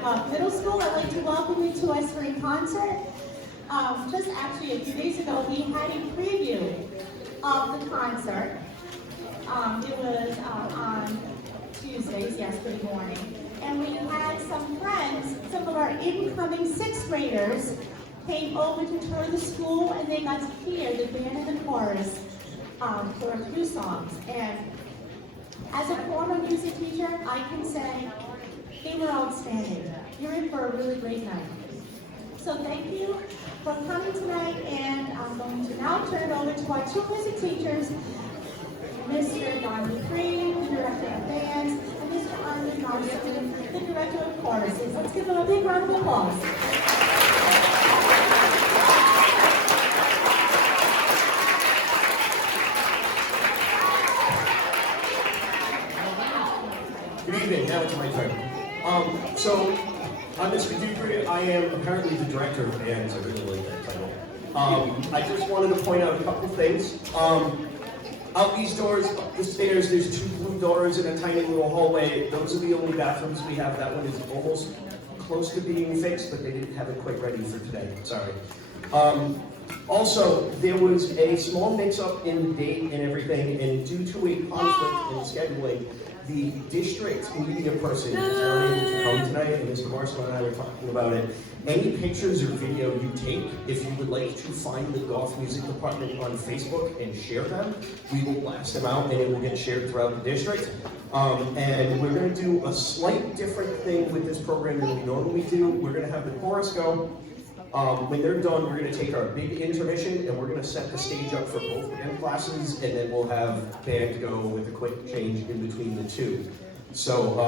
Bluff Middle School. I'd like to welcome you to our spring concert. Just actually a few days ago, we had a preview of the concert. It was on Tuesdays, yesterday morning. And we had some friends, some of our incoming sixth graders, came over to tour the school, and they got to hear the band and the chorus for a few songs. And as a former music teacher, I can say they were outstanding. You're in for a really great night. So thank you for coming tonight, and I'm going to now turn it over to our two music teachers, Mr. Don Dupree, the director of bands, and Mr. Armin Marston, the director of choruses. Let's give them a big round of applause. Good evening, now it's my turn. So, I'm Mr. Dupree. I am apparently the director of bands. I really like that title. I just wanted to point out a couple things. Out these doors, up the stairs, there's two blue doors in a tiny little hallway. Those are the only bathrooms we have. That one is almost close to being fixed, but they didn't have it quite ready for today. Sorry. Also, there was a small mix-up in the date and everything, and due to a conflict in scheduling, the district media person is not able to come tonight, and Mr. Marshall and I were talking about it. Any pictures or video you take, if you would like to find the golf music department on Facebook and share them, we will blast them out and it will get shared throughout the district. And we're going to do a slight different thing with this program than we normally do. We're going to have the chorus go. When they're done, we're going to take our big intermission and we're going to set the stage up for both band classes, and then we'll have band go with a quick change in between the two. So,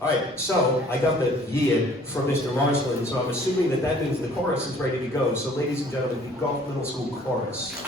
alright, so I got the year from Mr. Marshland, so I'm assuming that that means the chorus is ready to go. So ladies and gentlemen, the Golf Middle School chorus.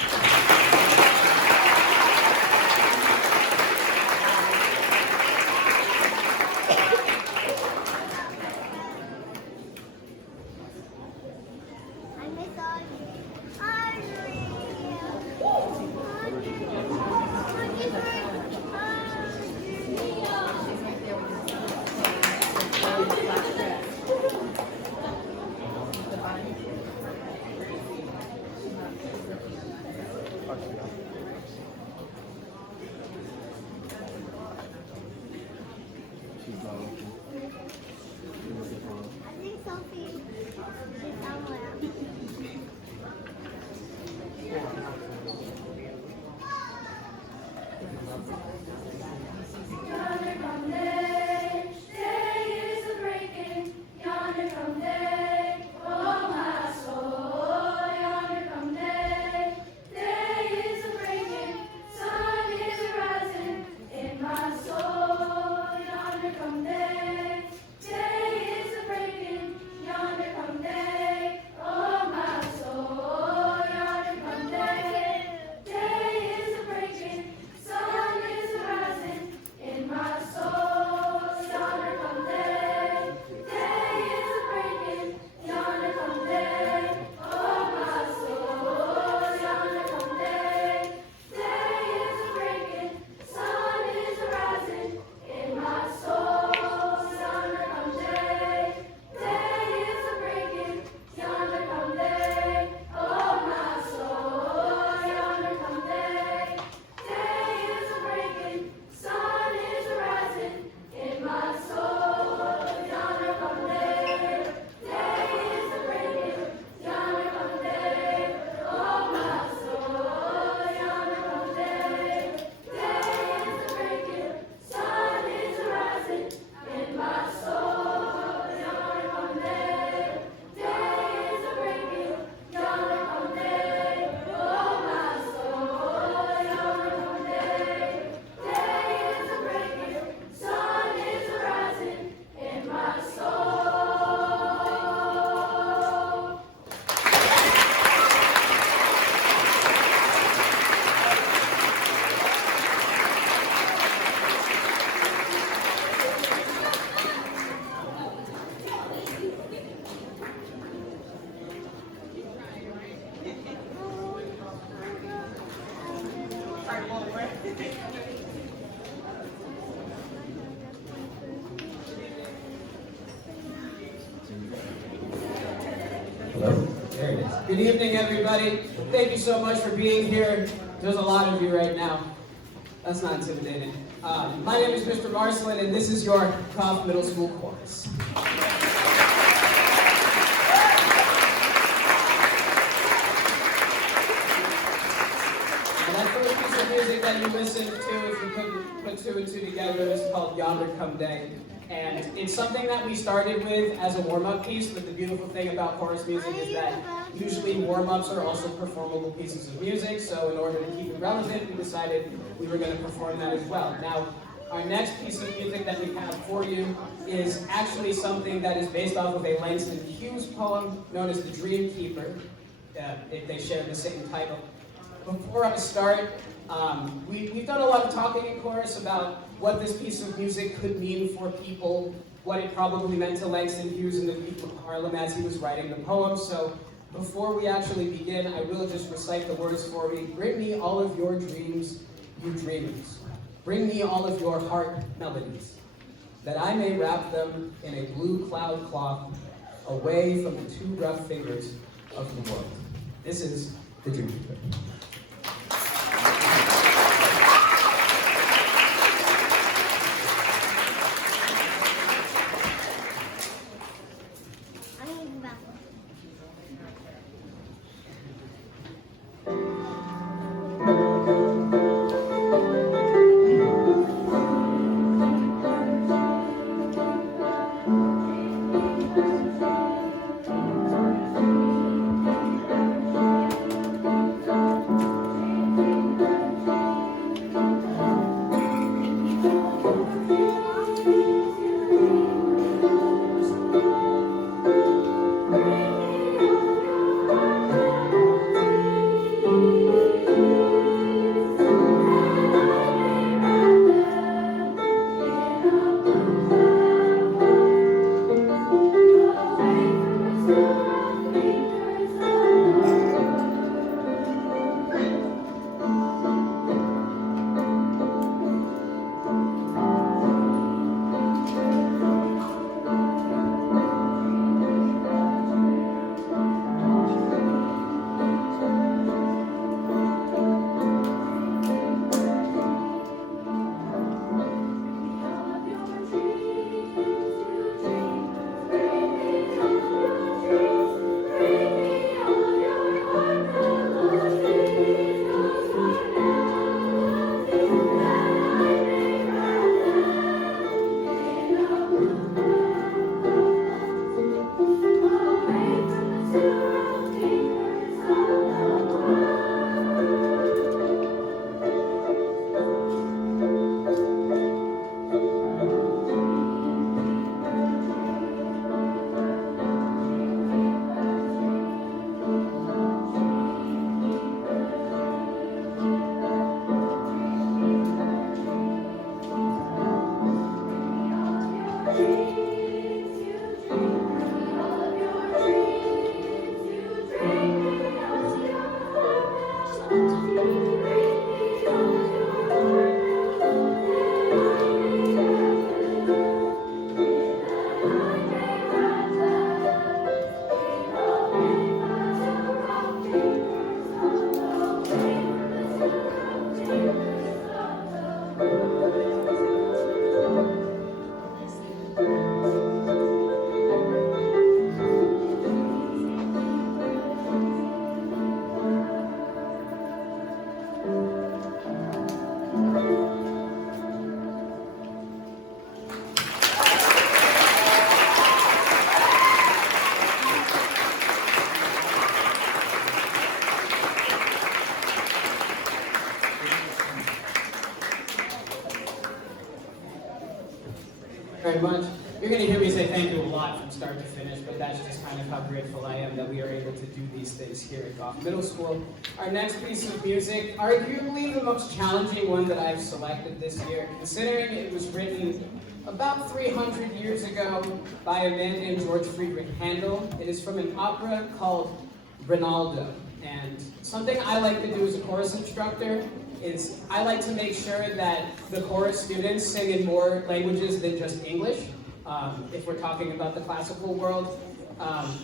Hello? There it is. Good evening, everybody. Thank you so much for being here. There's a lot of you right now. That's not intimidating. My name is Mr. Marcelin, and this is your Cobb Middle School chorus. And that first piece of music that you listened to, if you couldn't put two and two together, is called Yonder Come Day. And it's something that we started with as a warm-up piece, but the beautiful thing about chorus music is that usually warm-ups are also performable pieces of music, so in order to keep it relevant, we decided we were going to perform that as well. Now, our next piece of music that we have for you is actually something that is based off of a Langston Hughes poem known as The Dream Keeper. They share the same title. Before I start, we've done a lot of talking in chorus about what this piece of music could mean for people, what it probably meant to Langston Hughes and the people of Harlem as he was writing the poem. So before we actually begin, I will just recite the words for me. Bring me all of your dreams, you dreamers. Bring me all of your heart melodies, that I may wrap them in a blue cloud cloth, away from the too rough fingers of the world. This is The Dream Keeper. Very much. You're going to hear me say thank you a lot from start to finish, but that's just kind of how grateful I am that we are able to do these things here at Goff Middle School. Our next piece of music, arguably the most challenging one that I've selected this year, considering it was written about 300 years ago by a man named George Friedrich Handel. It is from an opera called Rinaldo. And something I like to do as a chorus instructor is I like to make sure that the chorus students sing in more languages than just English, if we're talking about the classical world.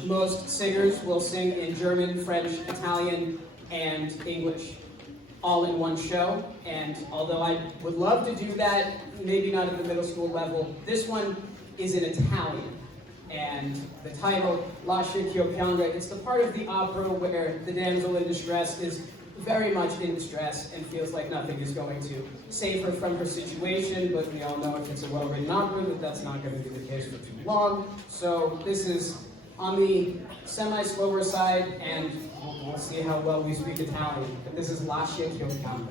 Most singers will sing in German, French, Italian, and English all in one show. And although I would love to do that, maybe not at the middle school level, this one is in Italian. And the title, Lascia ch'io pianga, it's the part of the opera where the damsel in distress is very much in distress and feels like nothing is going to save her from her situation, but we all know if it's a well-written opera that that's not going to be the case for too long. So this is on the semi-slower side, and we'll see how well we speak Italian, but this is Lascia ch'io pianga.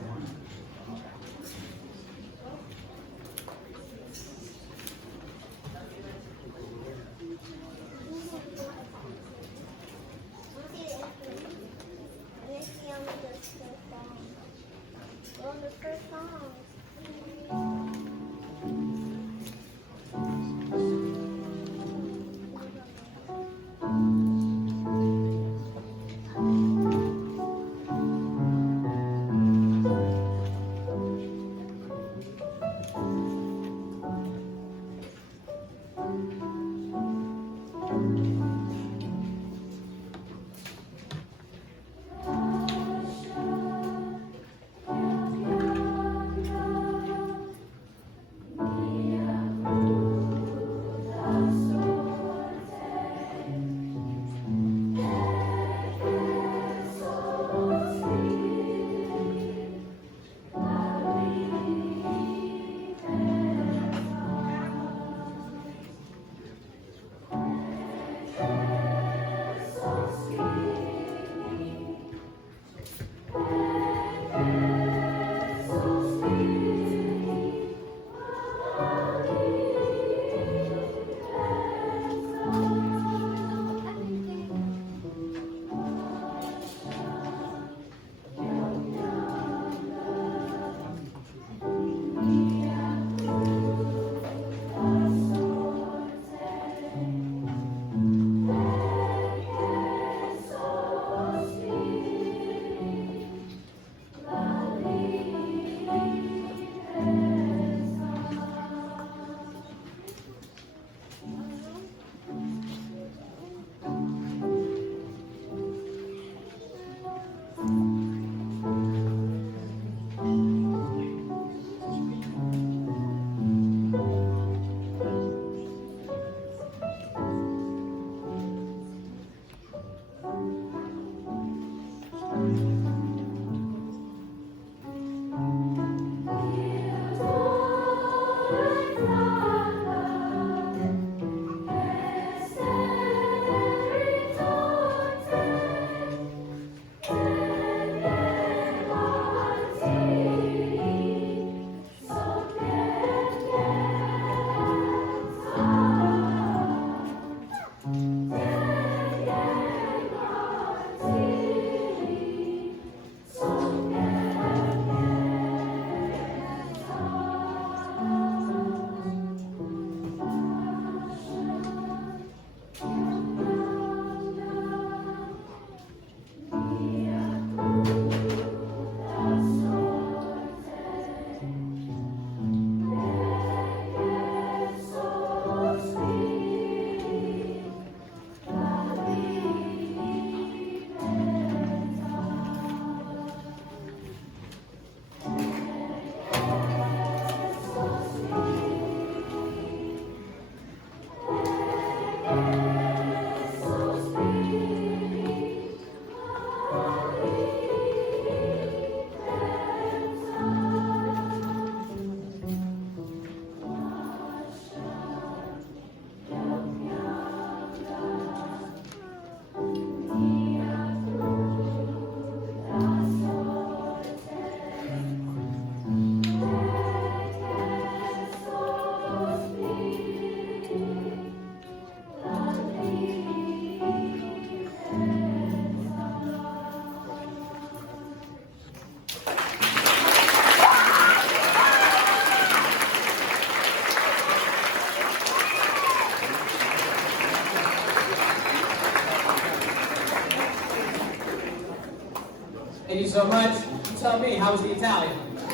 Thank you so much. You tell me, how was the Italian? Something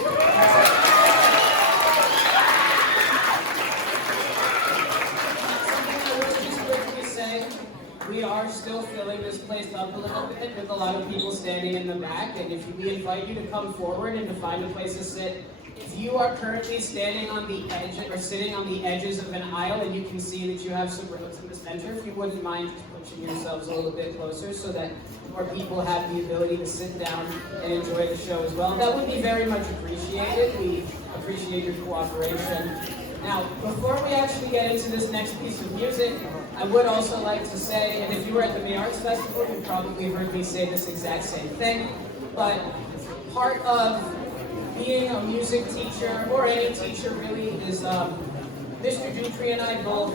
I want to just quickly say we are still filling this place up a little bit with a lot of people standing in the back, and if we invite you to come forward and to find a place to sit. If you are currently standing on the edge or sitting on the edges of an aisle and you can see that you have some rows in the center, if you wouldn't mind just pushing yourselves a little bit closer so that more people have the ability to sit down and enjoy the show as well, that would be very much appreciated. We appreciate your cooperation. Now, before we actually get into this next piece of music, I would also like to say, and if you were at the May Arts Festival, you probably heard me say this exact same thing, but part of being a music teacher, or any teacher really, is Mr. Dupri and I both,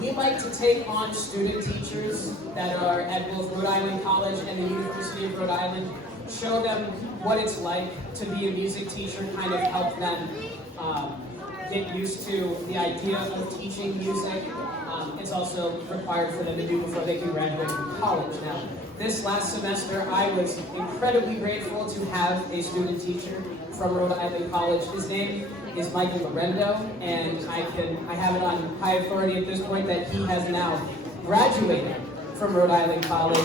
we like to take on student teachers that are at both Rhode Island College and the University of Rhode Island, show them what it's like to be a music teacher, kind of help them get used to the idea of teaching music. It's also required for them to do before they can graduate from college. Now, this last semester, I was incredibly grateful to have a student teacher from Rhode Island College. His name is Michael Lorendo, and I have it on high authority at this point that he has now graduated from Rhode Island College.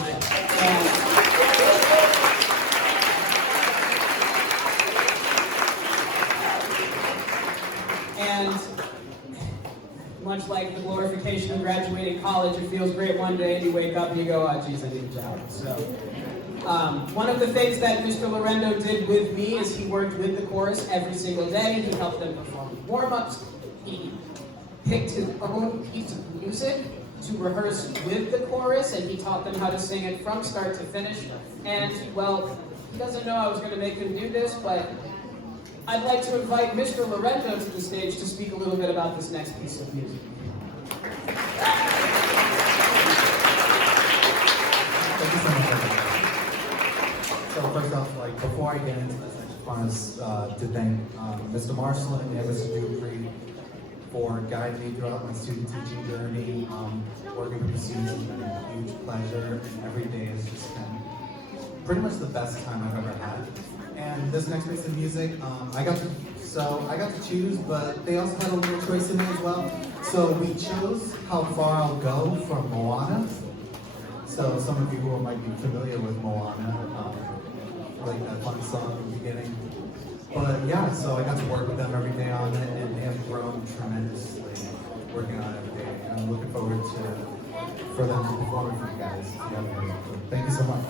And much like the glorification of graduating college, it feels great one day and you wake up and you go, oh geez, I need a job. So, one of the things that Mr. Lorendo did with me is he worked with the chorus every single day. He helped them perform warm-ups. He picked his own piece of music to rehearse with the chorus, and he taught them how to sing it from start to finish. And, well, he doesn't know I was going to make him do this, but I'd like to invite Mr. Lorendo to the stage to speak a little bit about this next piece of music. Thank you so much. So first off, before I get into this, I just want to thank Mr. Marcelin and Mr. Dupri for guiding me throughout my student teaching journey. Working with the students has been a huge pleasure, and every day has just been pretty much the best time I've ever had. And this next piece of music, I got to choose, but they also had a little choice in it as well. So we chose How Far I'll Go from Moana. So some of you who might be familiar with Moana, like that fun song in the beginning. But yeah, so I got to work with them every day on it, and they have grown tremendously working on it every day. And I'm looking forward for them to perform it for you guys. Yeah, so thank you so much.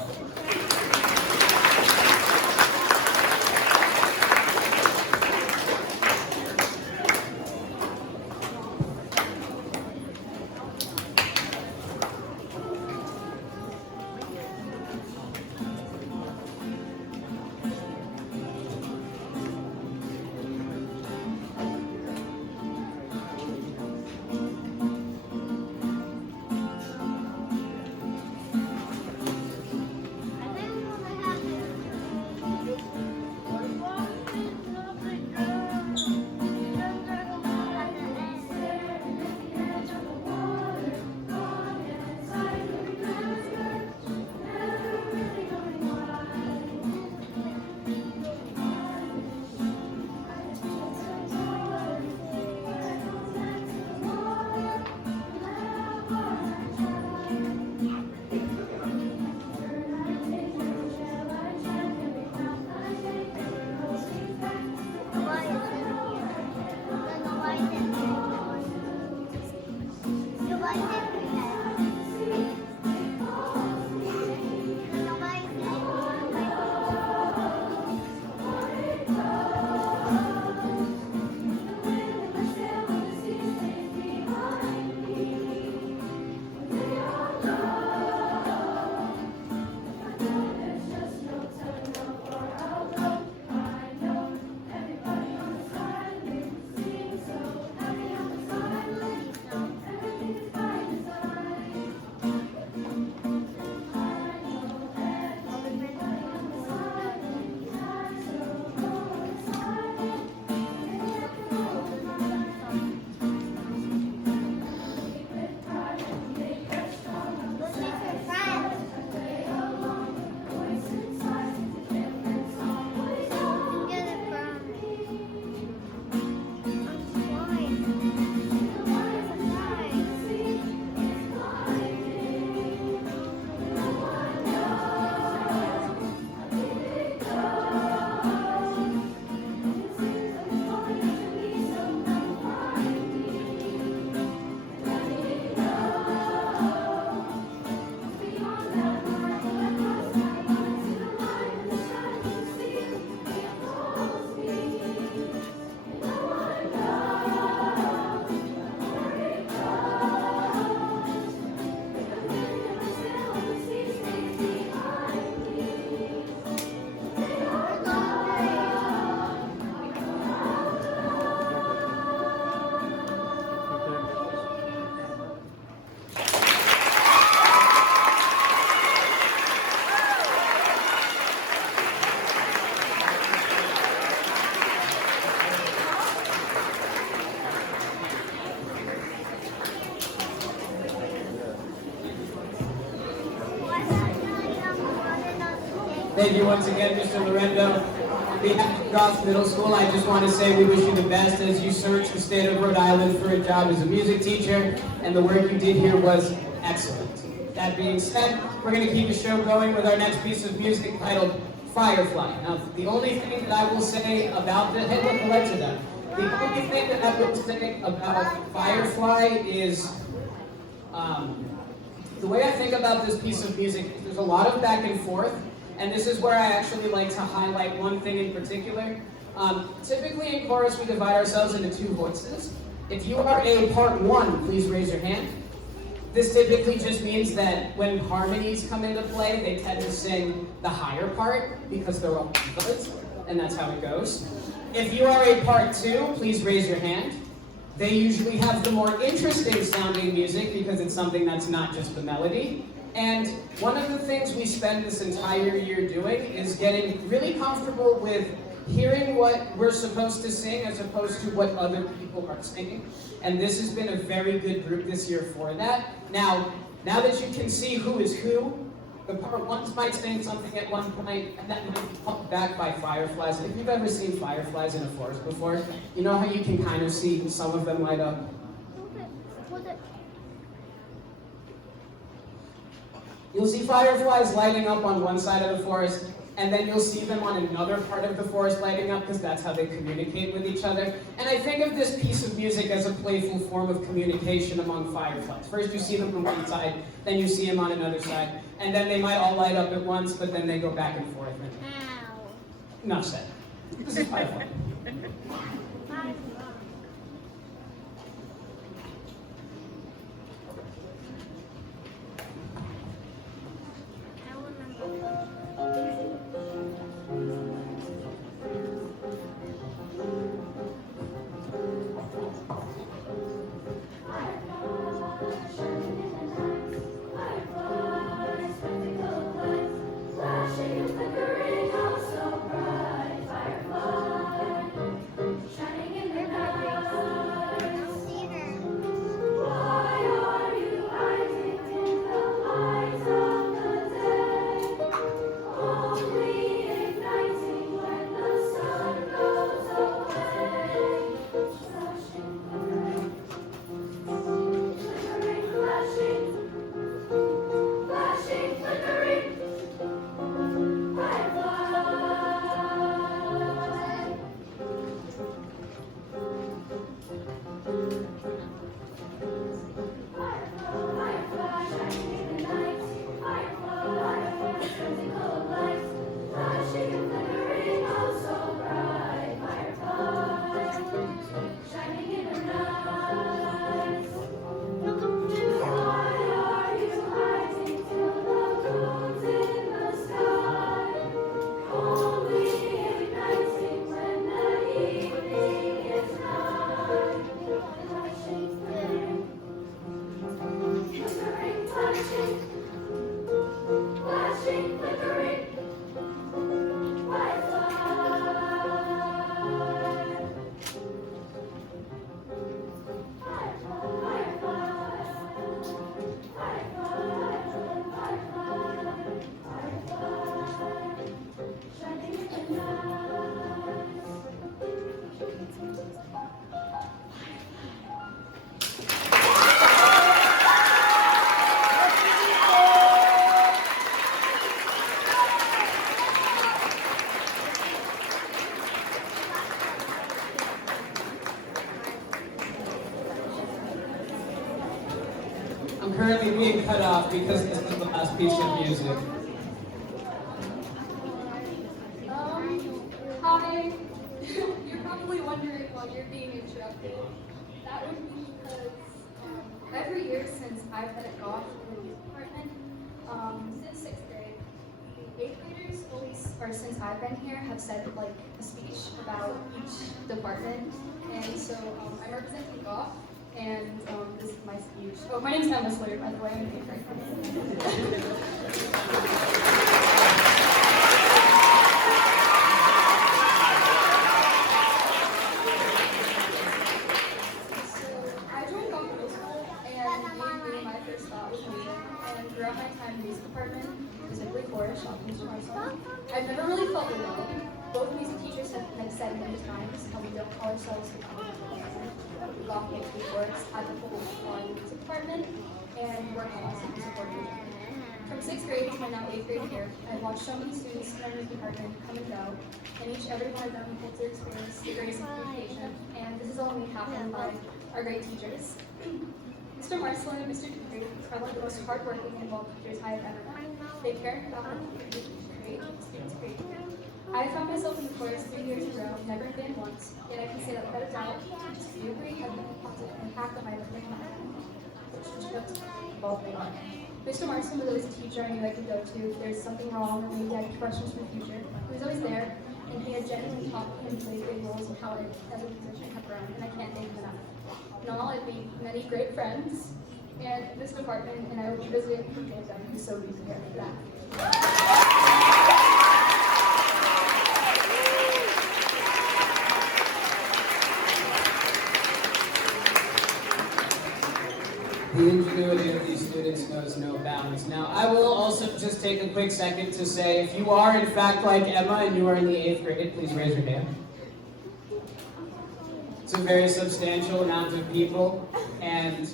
Thank you once again, Mr. Lorendo. On behalf of Goss Middle School, I just want to say we wish you the best as you search the state of Rhode Island for a job as a music teacher, and the work you did here was excellent. That being said, we're going to keep the show going with our next piece of music titled Firefly. Now, the only thing that I will say about the head look, the lights are down. The only thing that I will say about Firefly is the way I think about this piece of music is there's a lot of back and forth, and this is where I actually like to highlight one thing in particular. Typically in chorus, we divide ourselves into two voices. If you are a part one, please raise your hand. This typically just means that when harmonies come into play, they tend to sing the higher part because they're all inputs, and that's how it goes. If you are a part two, please raise your hand. They usually have the more interesting sounding music because it's something that's not just the melody. And one of the things we spend this entire year doing is getting really comfortable with hearing what we're supposed to sing as opposed to what other people are singing. And this has been a very good group this year for that. Now that you can see who is who, the part ones might sing something at one point, and that might be pumped back by fireflies. If you've ever seen fireflies in a forest before, you know how you can kind of see some of them light up? You'll see fireflies lighting up on one side of the forest, and then you'll see them on another part of the forest lighting up because that's how they communicate with each other. And I think of this piece of music as a playful form of communication among fireflies. First you see them on one side, then you see them on another side, and then they might all light up at once, but then they go back and forth. Enough said. This is Firefly. I'm currently being cut off because this is the last piece of music. Hi. You're probably wondering why you're being interrupted. That would be because every year since I've been at Goff in the youth department, since 6th grade, the 8th graders always, or since I've been here, have said like a speech about each department. And so I'm representing Goff, and this is my speech. Oh, my name's Emma Sawyer, by the way. I'm going to be throughout my time in the music department, specifically chorus, Mr. Marcel, I've never really felt alone. Both music teachers have said many times how we don't call ourselves the Goth Makes Me Works at the full music department, and work on to support each other. From 6th grade to my now 8th grade year, I've watched so many students in our music department come and go, and every one of them holds their experience, the grace and communication, and this is all only happened by our great teachers. Mr. Marcelin and Mr. Dupree are one of the most hardworking and involved teachers I have ever met. They care about what students create. I have found myself in the chorus 3 years in a row, never in band once, yet I can say that without a doubt, Mr. Dupree has been a positive impact on my life. Mr. Marcelin was always a teacher I knew I could go to if there's something wrong or maybe I had questions for the future. He was always there, and he had genuinely taught me and played big roles in how I, as a musician, have grown, and I can't thank him enough. In all, I've made many great friends, and this department, and I will be visiting for them. He's so easy here for that. The ingenuity of these students knows no bounds. Now, I will also just take a quick second to say, if you are in fact like Emma and you are in the 8th grade, please raise your hand. It's a very substantial amount of people, and,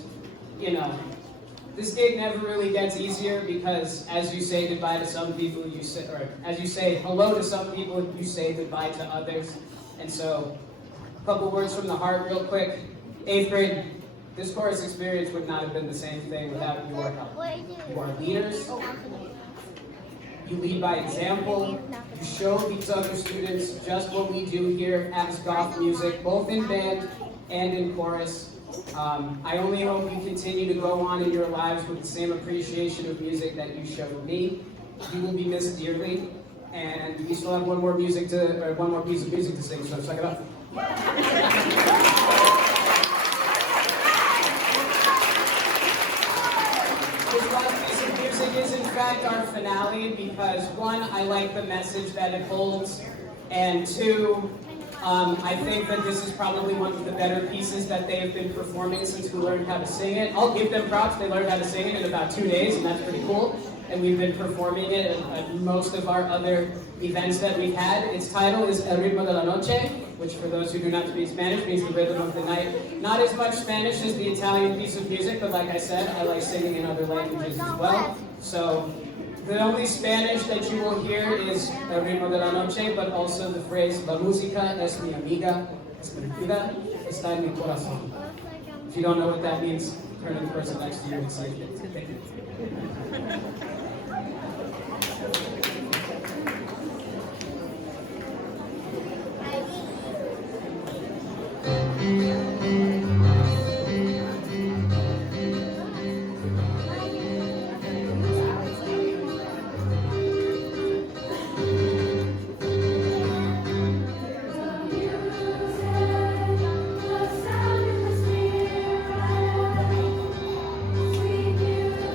you know, this gig never really gets easier because as you say goodbye to some people, or as you say hello to some people, you say goodbye to others. And so, a couple words from the heart real quick. 8th grade, this chorus experience would not have been the same thing without your help. You are leaders. You lead by example. You show these other students just what we do here at Goth Music, both in band and in chorus. I only hope you continue to go on in your lives with the same appreciation of music that you showed me. You will be missed dearly, and we still have one more piece of music to sing, so check it out. This last piece of music is in fact our finale because one, I like the message that it holds, and two, I think that this is probably one of the better pieces that they have been performing since we learned how to sing it. I'll give them props, they learned how to sing it in about 2 days, and that's pretty cool. And we've been performing it at most of our other events that we've had. Its title is El Ritmo de la Noche, which for those who do not speak Spanish means the rhythm of the night. Not as much Spanish as the Italian piece of music, but like I said, I like singing in other languages as well. So the only Spanish that you will hear is El Ritmo de la Noche, but also the phrase La música es mi amiga, es mi vida, está en mi corazón. If you don't know what that means, turn to the person next to you and say it. Thank you. Sweet music.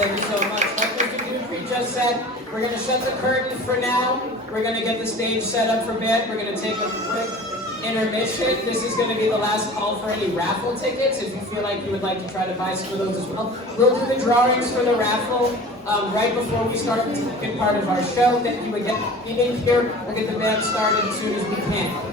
Thank you so much. Like Mr. Dupree just said, we're going to shut the curtain for now. We're going to get the stage set up for bed. We're going to take a quick intermission. This is going to be the last call for any raffle tickets. If you feel like you would like to try to buy some of those as well. We'll do the drawings for the raffle right before we start the second part of our show. Then you would get in here. We'll get the band started as soon as we can.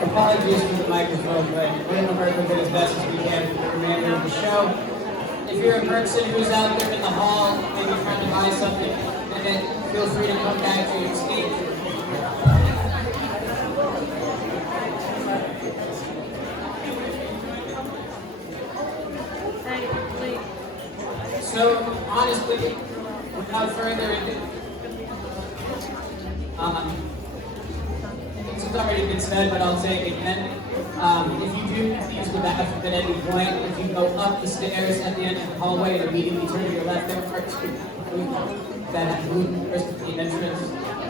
Apologies for the microphone, but we're going to work with it as best as we can for the remainder of the show. If you're a person who's out there in the hall, maybe trying to buy something, then feel free to come back to your seat. So, honestly, without further ado, it's already been said, but I'll say it again. If you do use the bathroom at any point, if you go up the stairs at the end of the hallway and immediately turn to your left, there are two that move towards the entrance.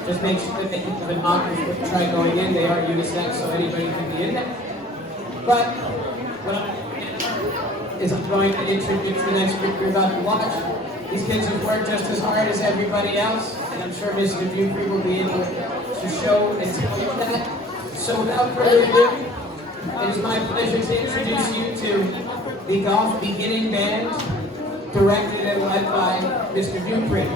Just make sure that you have an knock before you try going in. They are unisex, so anybody can be in there. But what I'm going to introduce the next group you're about to watch. These kids have worked just as hard as everybody else, and I'm sure Mr. Dupree will be able to show and tell you that. So without further ado, it is my pleasure to introduce you to the Golf Beginning Band, directed and led by Mr. Dupree.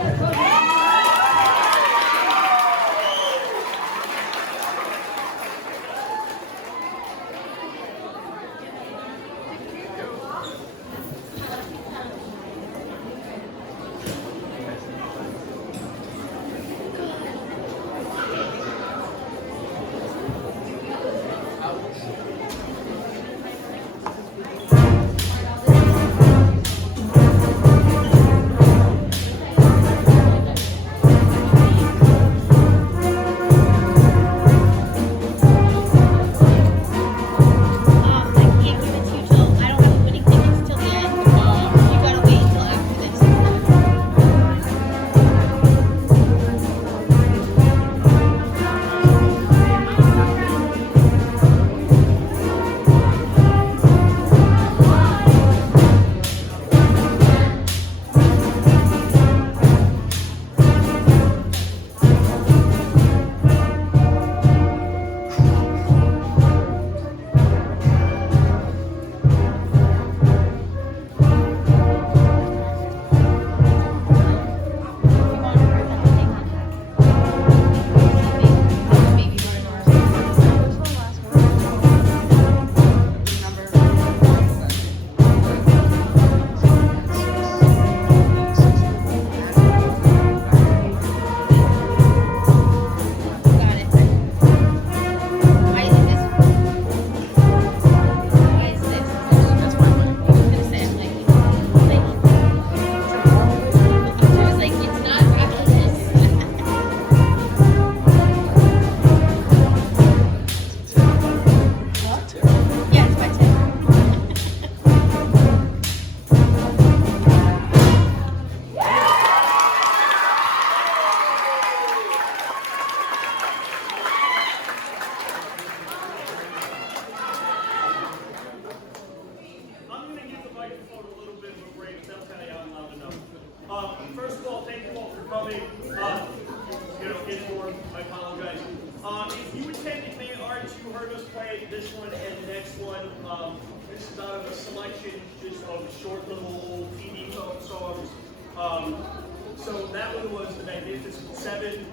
First of all, thank you all for coming. Indoor, I apologize. If you attended May Arts, you heard us play this one and the next one. This is out of a selection just of short little TV songs. So that one was the Magnificent Seven.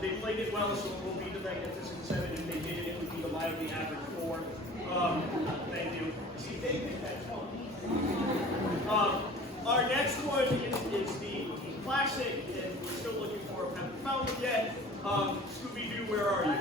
They played it well, so it will be the Magnificent Seven. If they did it, it would be the Lively Average Four. Thank you. See, they did that fun. Our next one is the classic, and we're still looking for it. Haven't found it yet. Scooby-Doo, where are you?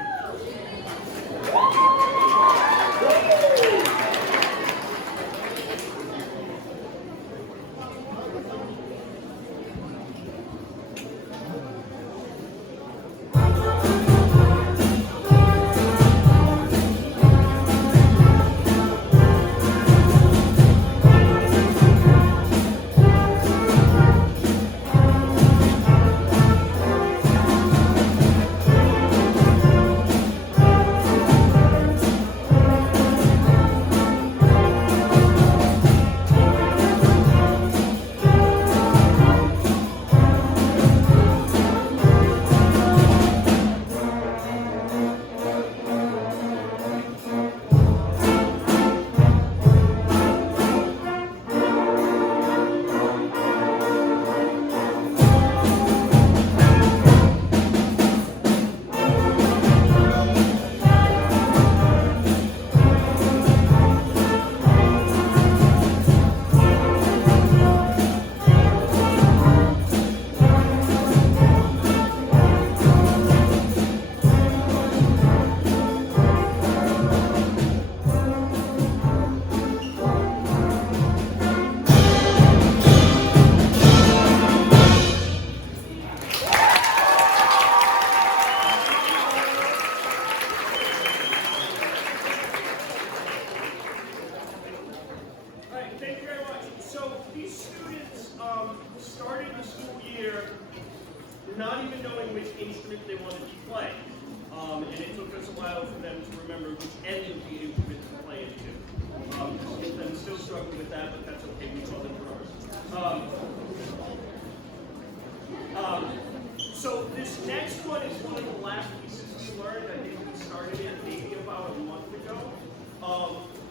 worthwhile for them to remember which end of the instrument to play into. I'm still struggling with that, but that's okay. We call them drummers. So this next one is one of the last pieces we learned. I think we started it maybe about a month ago.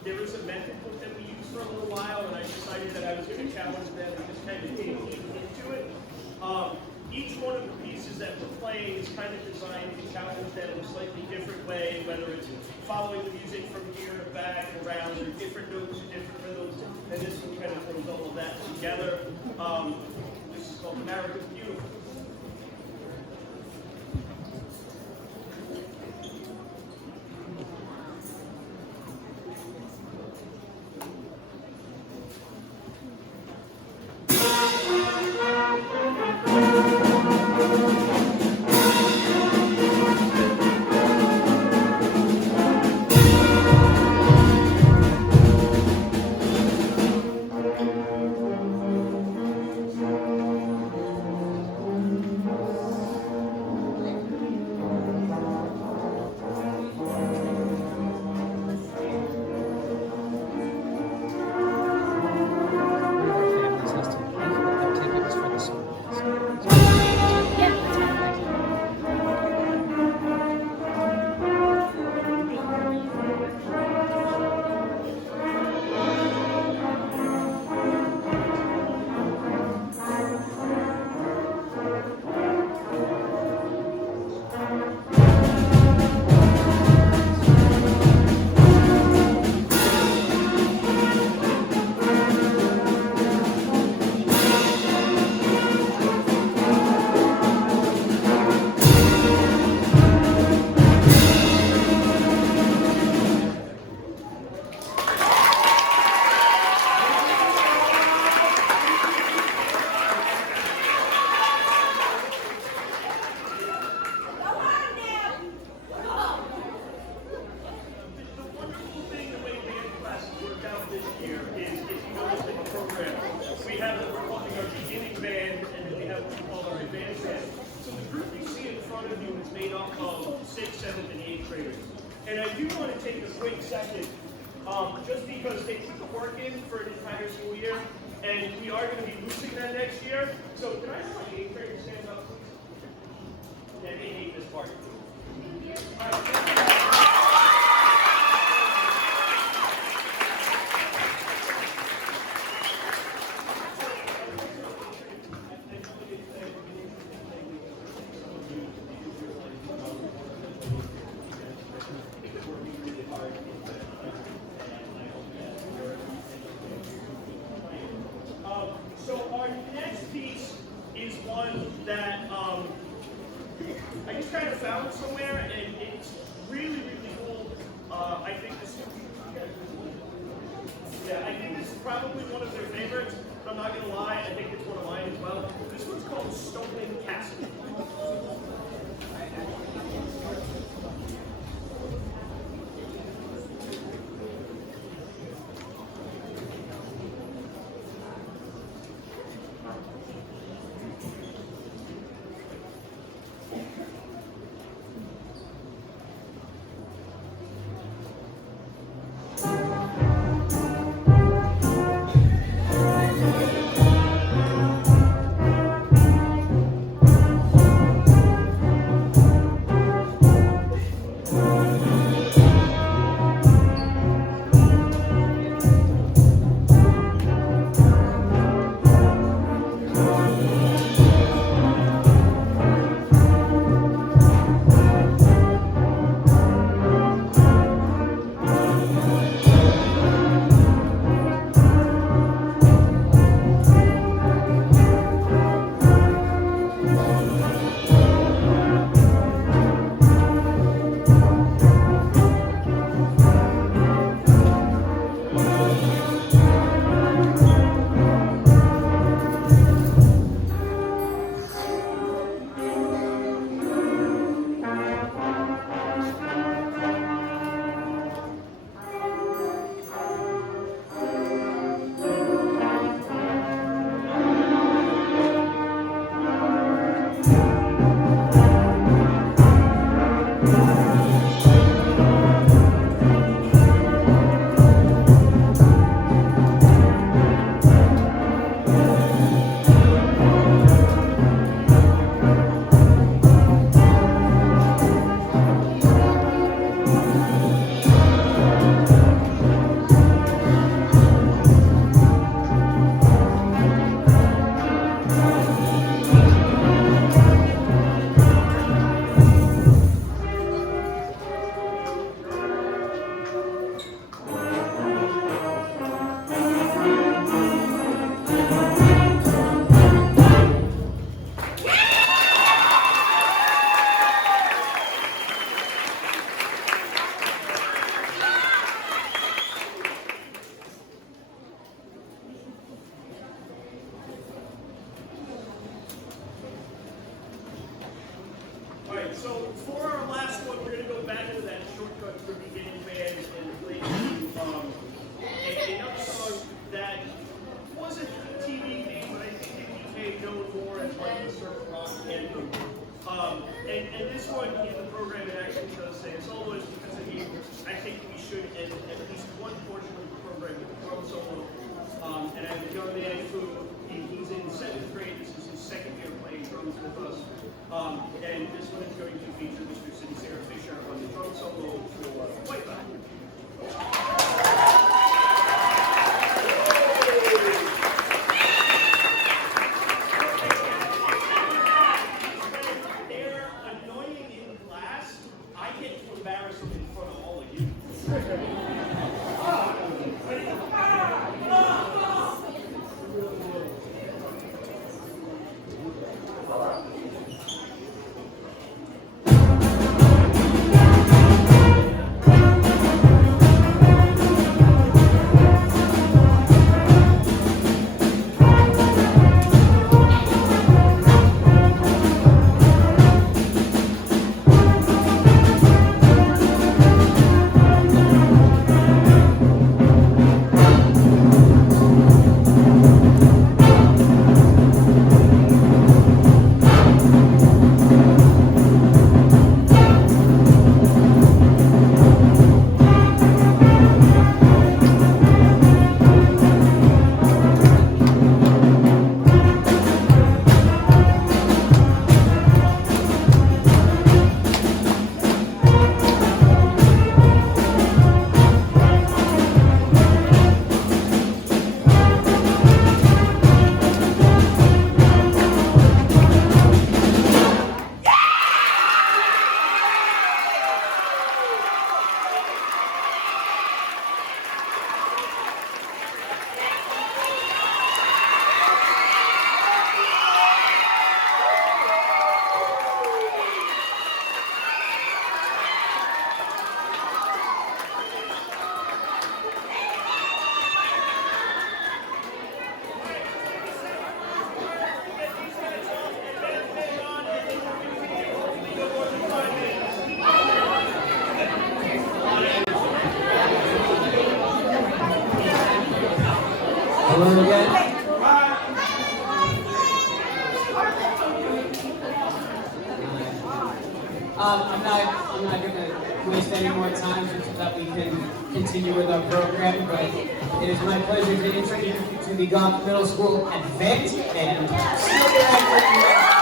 There was a method book that we used for a little while, and I decided that I was going to challenge them and just kind of dig into it. Each one of the pieces that we're playing is kind of designed to challenge them in a slightly different way, whether it's following the music from here to back, around, or different notes, different rhythms, and this one kind of throws all of that together. This is called America's Beautiful. And I do want to take a quick second, just because they put the work in for an entire school year, and we are going to be losing that next year. So can I have my 8th grade to stand up, please? Yeah, they hate this part. All right. So our next piece is one that I just kind of found somewhere, and it's really, really cool. I think this is probably one of their favorites. But I'm not gonna lie, I think it's one of mine as well. This one's called Stolen Castle. drums with us. And this one is going to feature Mr. Sincere Fisher on the drum solo for White Back. They're annoying in class. I get to embarrass them in front of all of you. Hello again. I'm not gonna waste any more time so that we can continue with our program, but it is my pleasure to introduce you to the Goff Middle School Advent and Steel Director.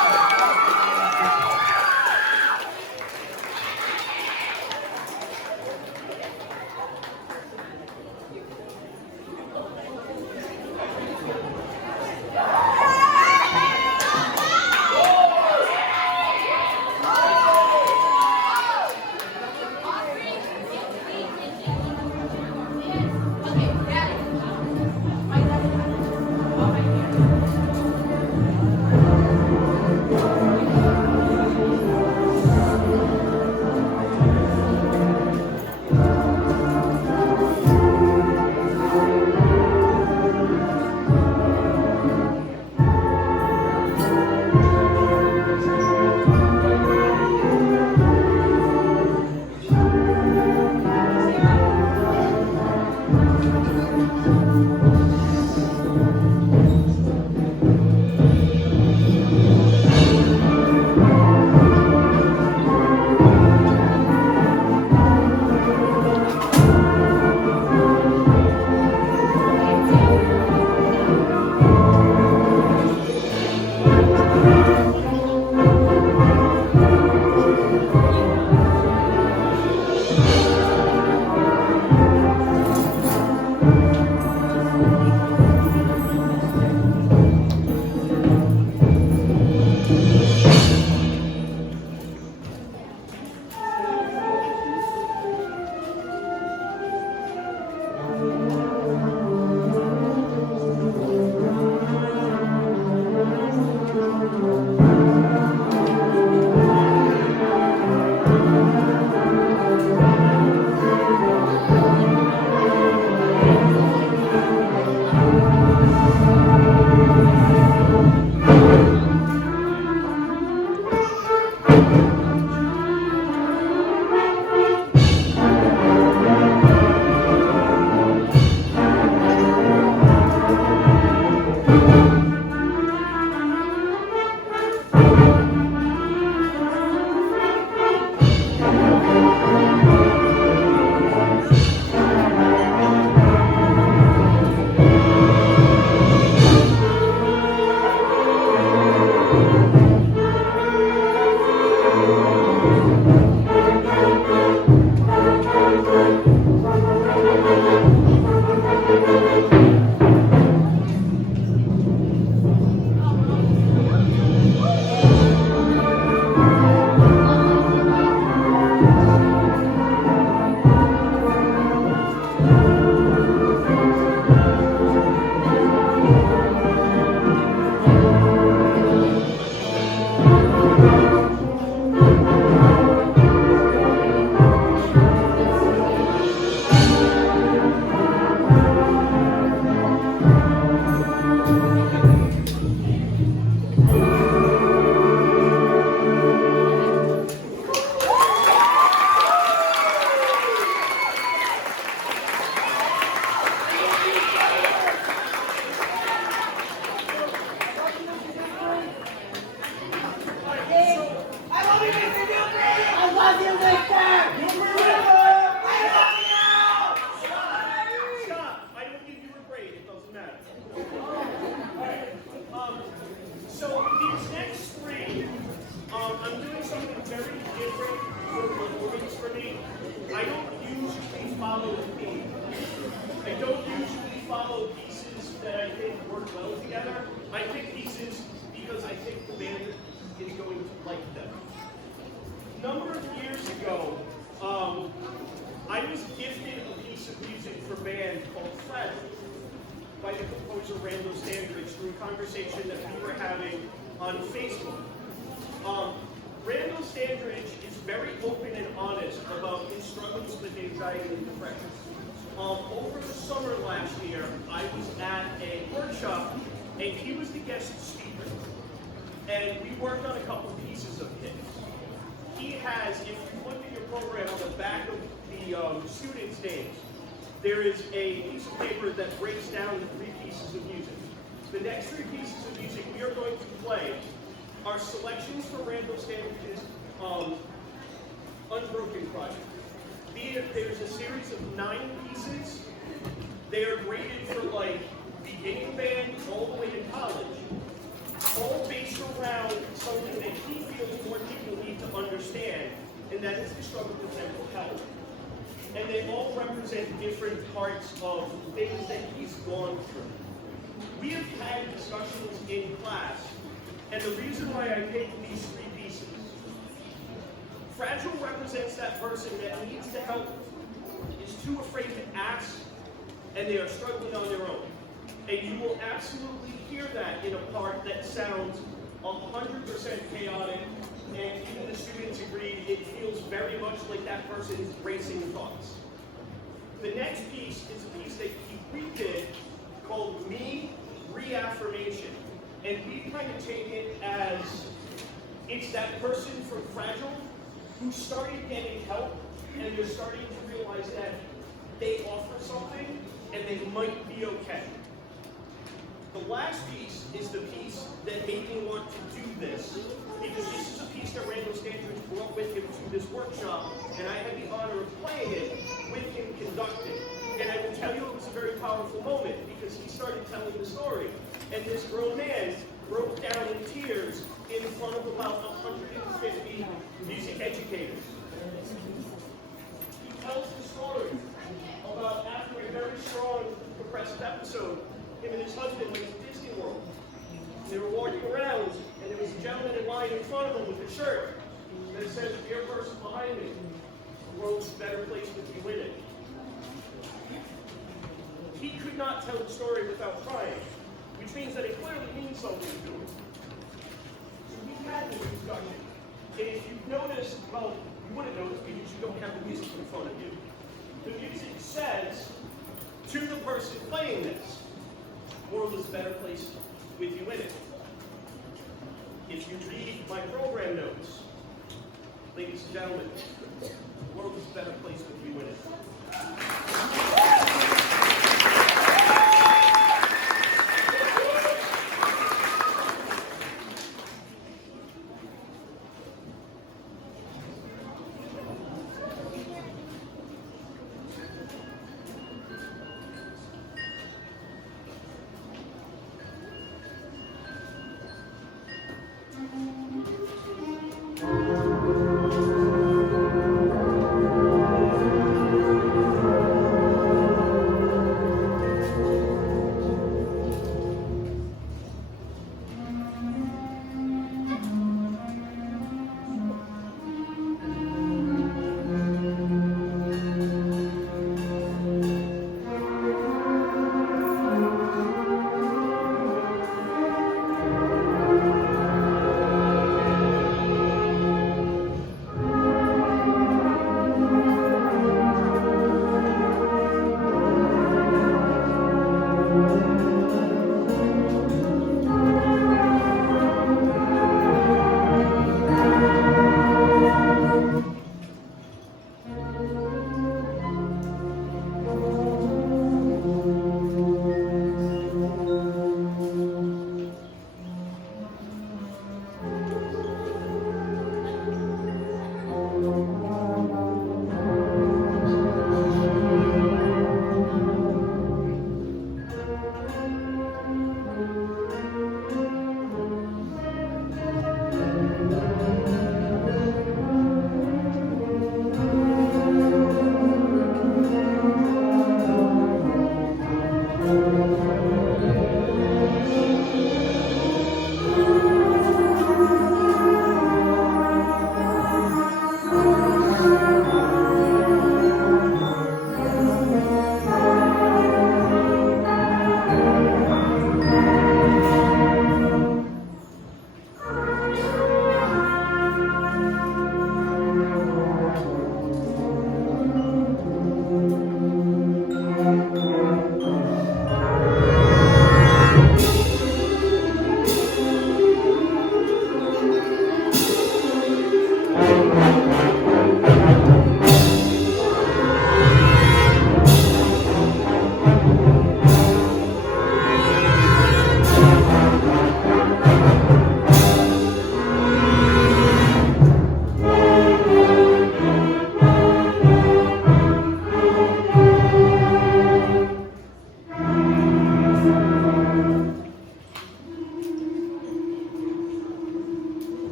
together. I picked pieces because I think the band is going to like them. A number of years ago, I was gifted a piece of music for band called Fragile by the composer Randall Standridge through a conversation that we were having on Facebook. Randall Standridge is very open and honest about his struggles with anxiety and depression. Over the summer last year, I was at a workshop, and he was the guest speaker. And we worked on a couple pieces of his. He has, if you look at your program on the back of the students' names, there is a piece of paper that breaks down the 3 pieces of music. The next 3 pieces of music we are going to play are selections from Randall Standridge's Unbroken project. There's a series of 9 pieces. They are graded for like beginning band all the way to college, all based around something that he feels more people need to understand, and that is the struggle with mental health. And they all represent different parts of things that he's gone through. We have had discussions in class, and the reason why I picked these 3 pieces. Fragile represents that person that needs the help, is too afraid to ask, and they are struggling on their own. And you will absolutely hear that in a part that sounds 100% chaotic, and even the students agreed it feels very much like that person is racing thoughts. The next piece is a piece that we did called Me Reaffirmation. And we kind of take it as it's that person from Fragile who started getting help, and they're starting to realize that they offer something and they might be okay. The last piece is the piece that made me want to do this, because this is a piece that Randall Standridge brought with him to this workshop, and I had the honor of playing it with him conducting. And I will tell you it was a very powerful moment, because he started telling the story, and this grown man broke down in tears in front of about 150 music educators. He tells the story about after a very strong, depressive episode, him and his husband went to Disney World. They were walking around, and there was a gentleman in line in front of them with a shirt that says, "Dear person behind me, the world's a better place with you in it." He could not tell the story without crying, which means that it clearly means something to him. So we had this discussion. And if you've noticed, well, you wouldn't notice because you don't have the music in front of you. The music says to the person playing this, "The world is a better place with you in it." If you read my program notes, ladies and gentlemen, the world is a better place with you in it.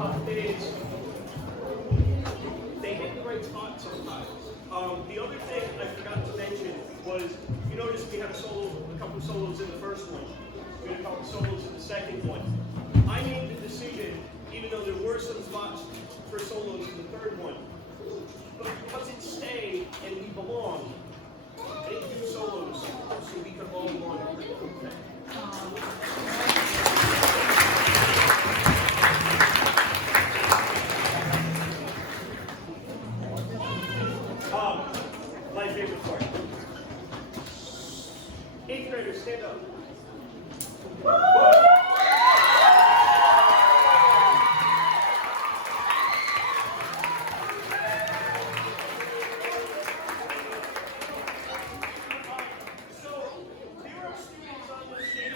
is they hit the right spot sometimes. The other thing I forgot to mention was, you notice we had a couple of solos in the first one. We had a couple of solos in the second one. I made the decision, even though there were some spots for solos in the third one, but because it's Stay and we belong, they do solos so we can all belong. My favorite part. 8th graders, stand up. So, there are students on the stage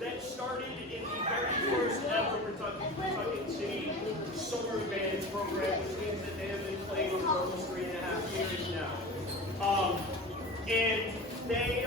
that started in the very first ever Pawtucket City summer band program, which means that they have been playing for almost 3.5 years now. And they,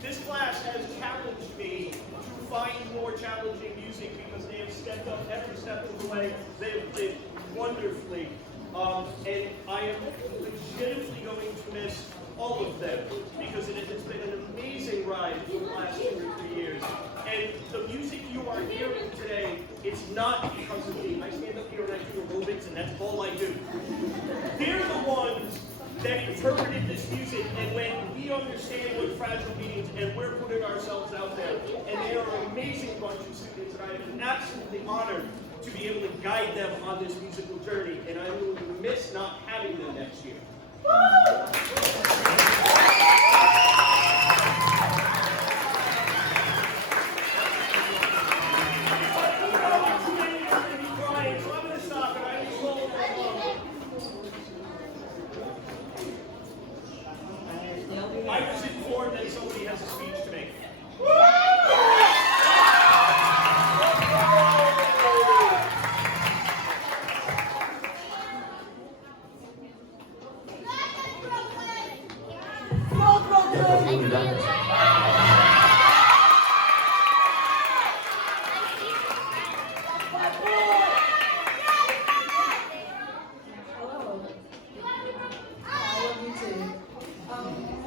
this class has challenged me to find more challenging music because they have stepped up every step of the way. They have played wonderfully. And I am legitimately going to miss all of them because it has been an amazing ride for the last 2 or 3 years. And the music you are hearing today, it's not because of me. I stand up here and I do aerobics and that's all I do. They're the ones that interpreted this music, and when we understand what fragile means and we're putting ourselves out there, and they are an amazing bunch of students, and I am absolutely honored to be able to guide them on this musical journey, and I will miss not having them next year. I was informed that somebody has a speech to make.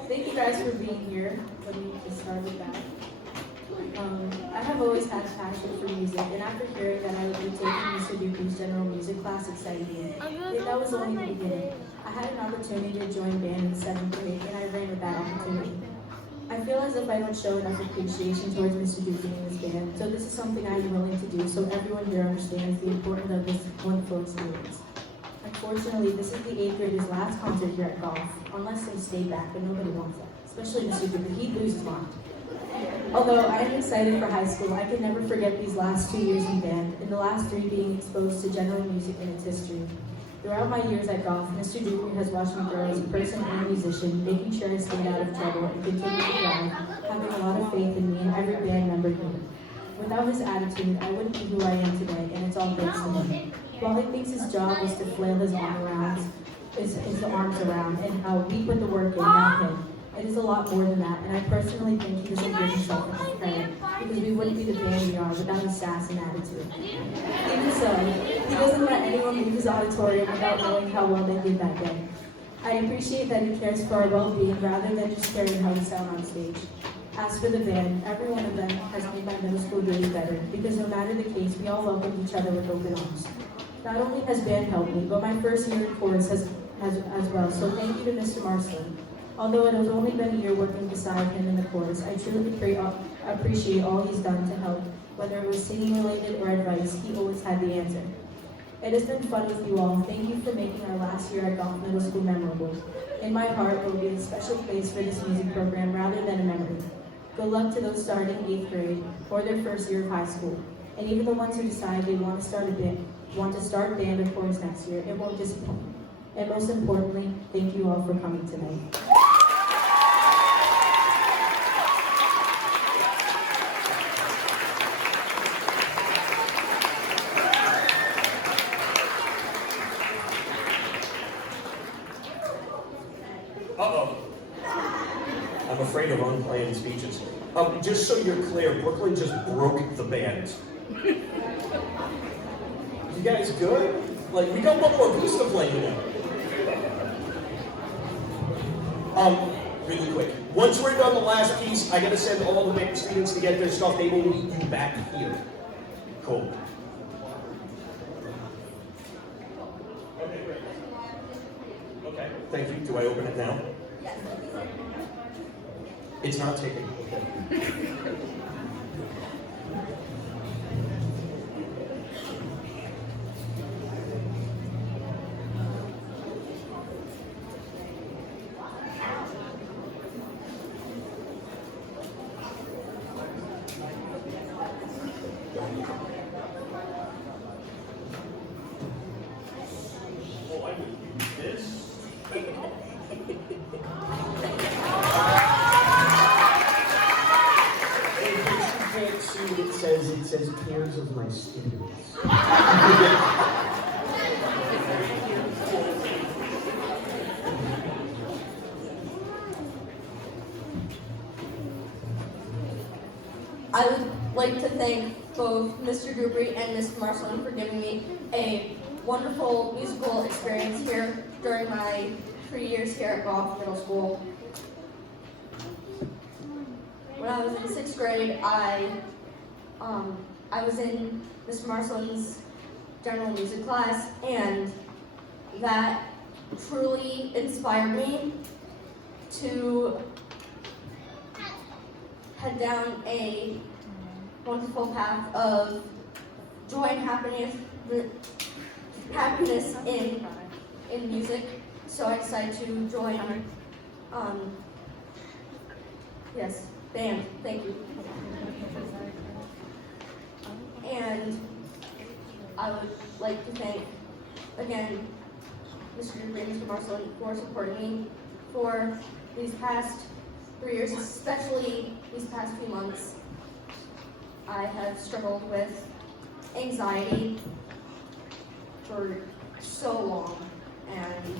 Thank you guys for being here. Let me just start with that. I have always had a passion for music, and after hearing that I would be taking Mr. Dupu's general music class excited me. That was only the beginning. I had an opportunity to join band in 7th grade, and I ran with that opportunity. I feel as if I don't show enough appreciation towards Mr. Dupu and his band, so this is something I am willing to do so everyone here understands the importance of this wonderful experience. Unfortunately, this is the 8th graders' last concert here at Golf, unless they stay back, but nobody wants that, especially Mr. Dupu. He'd lose his mind. Although I am excited for high school, I can never forget these last 2 years in band, and the last 3 being exposed to general music and its history. Throughout my years at Golf, Mr. Dupu has watched me grow as a person and a musician, making sure I stayed out of trouble and continued to thrive, having a lot of faith in me and every band member here. Without his attitude, I wouldn't be who I am today, and it's all thanks to him. While he thinks his job is to flail his arms around, and how we put the work in, not him. It is a lot more than that, and I personally think he doesn't give himself enough credit, because we wouldn't be the band we are without his sass and attitude. Even so, he doesn't let anyone leave his auditorium without knowing how well they did that day. I appreciate that he cares for our well-being rather than just caring how we sound on stage. As for the band, every one of them has made my middle school days better, because no matter the case, we all welcomed each other with open arms. Not only has band helped me, but my first year in chorus has as well, so thank you to Mr. Marsland. Although it has only been a year working beside him in the chorus, I truly appreciate all he's done to help. Whether it was singing related or advice, he always had the answer. It has been fun with you all. Thank you for making our last year at Golf Middle School memorable. In my heart, there will be a special place for this music program rather than a memory. Good luck to those starting 8th grade or their first year of high school. And even the ones who decide they want to start band or chorus next year, it won't disappoint. And most importantly, thank you all for coming tonight. Uh-oh. I'm afraid of unplanned speeches. Just so you're clear, Brooklyn just broke the band. You guys good? Like, we got one more piece to play, you know. Really quick. Once we're done the last piece, I gotta send all the big students to get their stuff. They will meet you back here. Cool. Okay, great. Okay, thank you. Do I open it now? Yes. It's not taken. Okay. Oh, I would use this. In case you can't see, it says peers of my students. I would like to thank both Mr. Dupree and Mr. Marcelin for giving me a wonderful musical experience here during my 3 years here at Goff Middle School. When I was in 6th grade, I was in Mr. Marcelin's general music class, and that truly inspired me to head down a wonderful path of joy and happiness in music. So I decided to join band. Thank you. And I would like to thank again Mr. Dupree and Mr. Marcelin for supporting me for these past 3 years, especially these past few months. I have struggled with anxiety for so long, and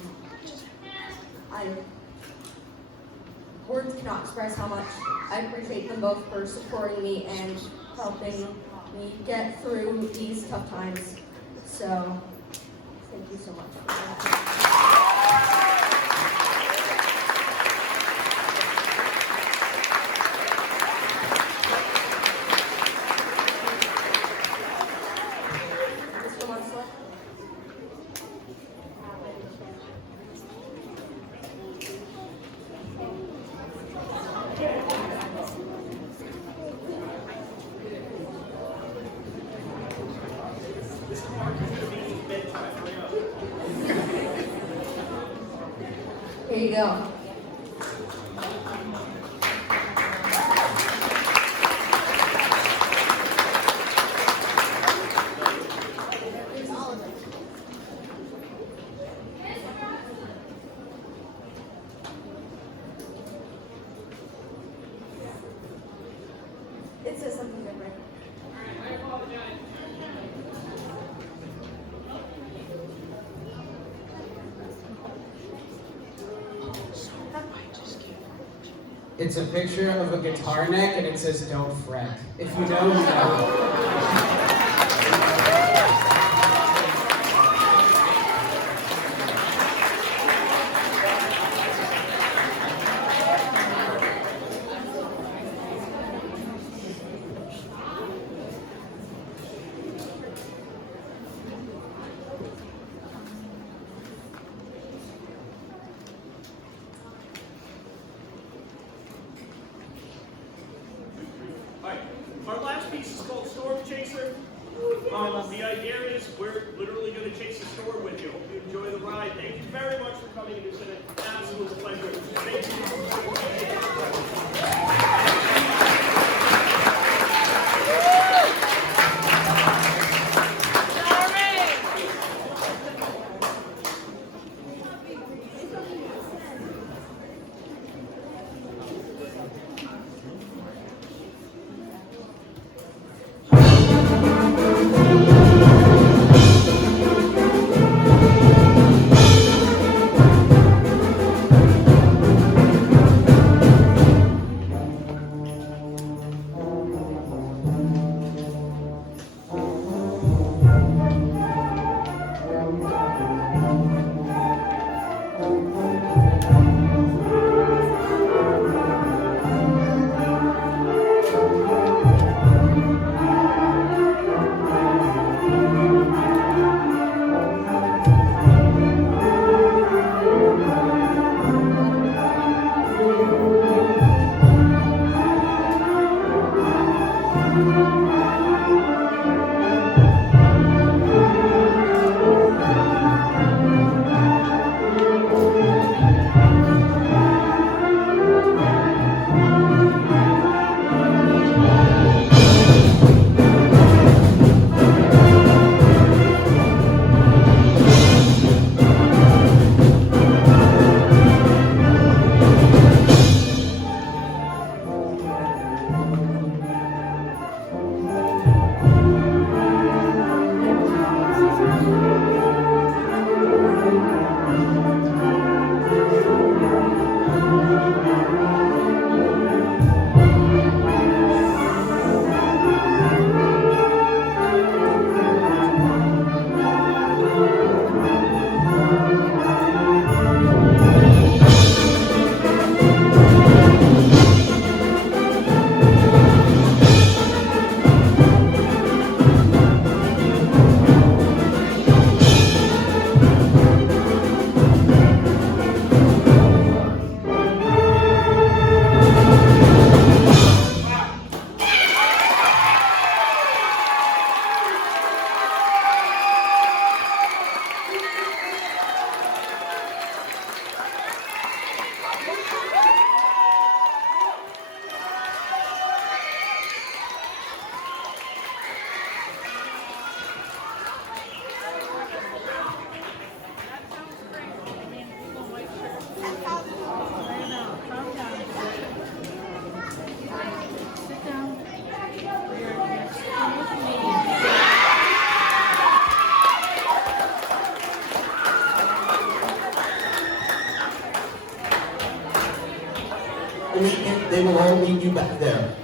words cannot express how much I appreciate them both for supporting me and helping me get through these tough times. So, thank you so much. Mr. Marcelin? Here you go. It says something different. It's a picture of a guitar neck and it says "Don't fret." If you know, you know. Alright, our last piece is called Storm Chaser. The idea is we're literally going to chase the storm with you. Hope you enjoy the ride. Thank you very much for coming. It was an absolute pleasure. Thank you. I will meet you back there.